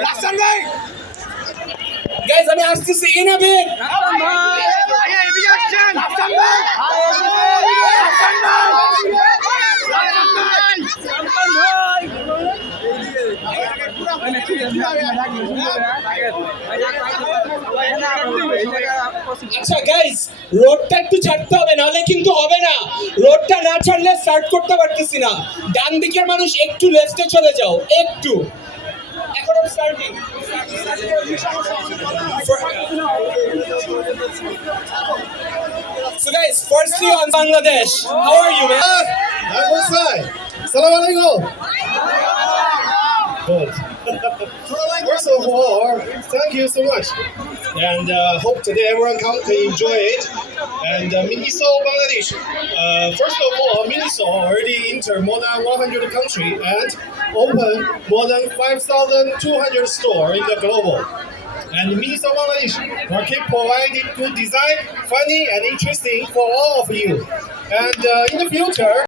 রাস্তান ভাই। গাইজ আমি আসতেছি ইনাবির আচ্ছা গাইজ রোডটা একটু ছাড়তে হবে, নাহলে কিন্তু হবে না। রোডটা না ছাড়লে স্টার্ট করতে পারতেছি না। ডান দিকের মানুষ একটু লেফটে চলে যাও, একটু। এখন starting So. Good. First of all, thank you so much. And uh, hope today everyone come to enjoy it. And uh, Miniso Bangladesh. Uh, first of all, Miniso already entered more than 100 countries and opened more than 5,200 stores in the global. And Miniso Bangladesh will keep providing good design, funny and interesting for all of you. And uh, in the future,